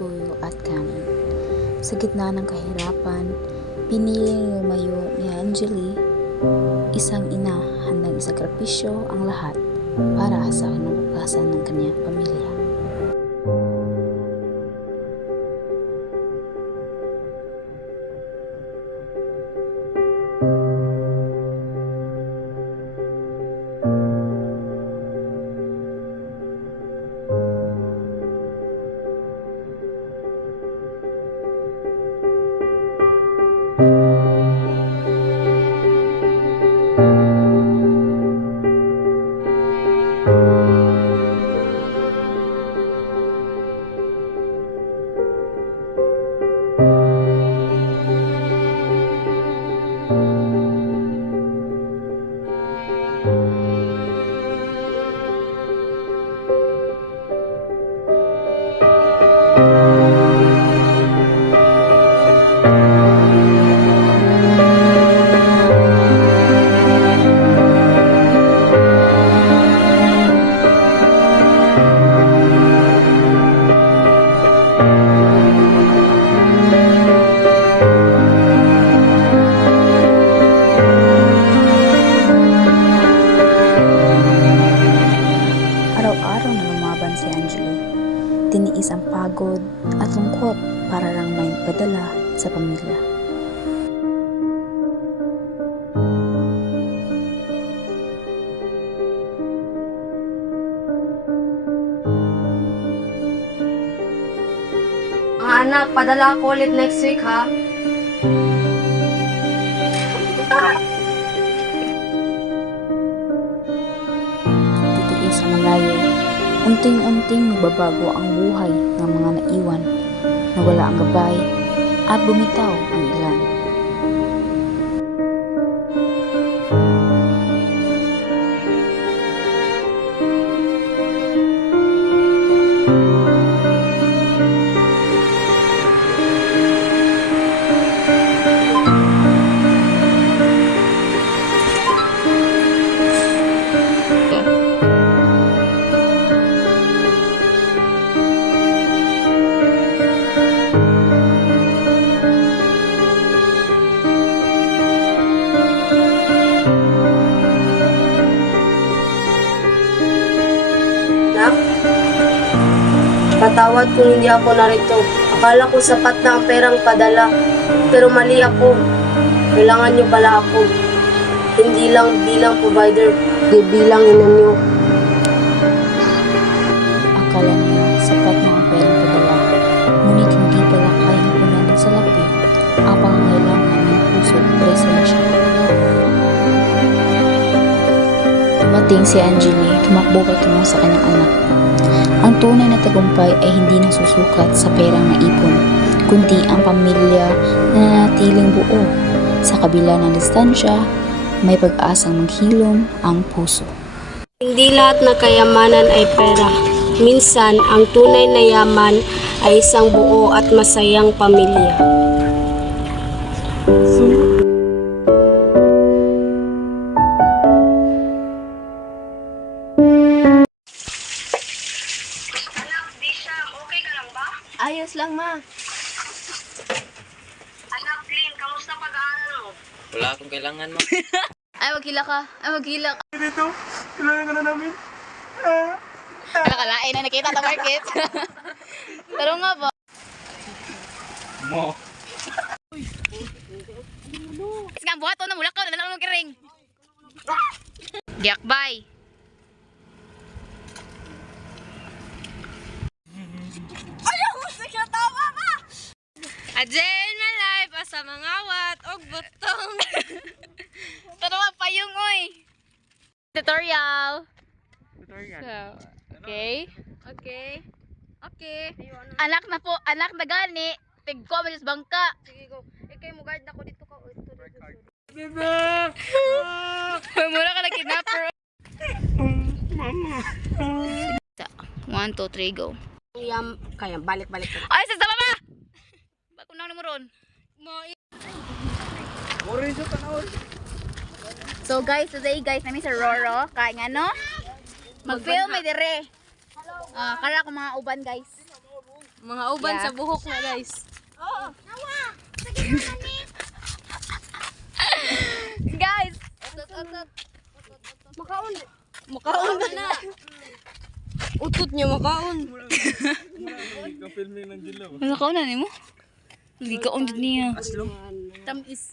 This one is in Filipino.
tuyo at kanin. Sa gitna ng kahirapan, piniling lumayo ni Angeli, isang ina handang isakripisyo ang lahat para sa kanubukasan ng kanyang pamilya. Araw-araw na may padala sa pamilya. Mga anak, padala ako ulit next week ha. Titiis ang malayo. Unting-unting magbabago ang buhay ng mga naiwan. Nawala ang gabay at bumitaw ang Patawad kung hindi ako narito. Akala ko sapat na ang perang padala. Pero mali ako. Kailangan niyo pala ako. Hindi lang bilang provider, hindi bilang ina niyo. Akala niya sapat na ang perang padala. Ngunit hindi pala kayang punan sa lapi ang pangangailangan ng puso at presensya. Dumating si Angeli, tumakbo patungo sa kanyang anak. Ang tunay na tagumpay ay hindi nasusukat sa perang naipon, kundi ang pamilya na nanatiling buo. Sa kabila ng distansya, may pag-asang maghilom ang puso. Hindi lahat ng kayamanan ay pera. Minsan, ang tunay na yaman ay isang buo at masayang pamilya. Ma. Anak, Lynn, kamusta pag-aaral mo? Wala akong kailangan mo. Ay, maghila ka. Ay, maghila ka. Dito, kailangan ka na namin. Nakakalain na nakita sa market. Pero nga ba? Mo. Nga buhato na mulakaw na lang kiring. Giyakbay. Adjel na life asa mga wat og butong. Pero payong oy. Tutorial. So, okay. Okay. Okay. Anak na po, anak na gani. Tigko mo sa bangka. Sige go. Ikay mo guard ako dito ka. Bebe! Mura ka na kidnapper. One, two, three, go. Yam, kaya balik-balik. Ay, sa na mo ron. Sa. So guys, today guys, namin sa Roro. Kaya nga no? Mag-film may dire. Ah, kara ko mga uban guys. Mga uban Yeah. sa buhok na guys. Guys, Makaon. Makaon na. Utot niya makaon. Ka-filming ng dilaw. wala ka na mo? Hindi ka on niya. Aslo. Tamis.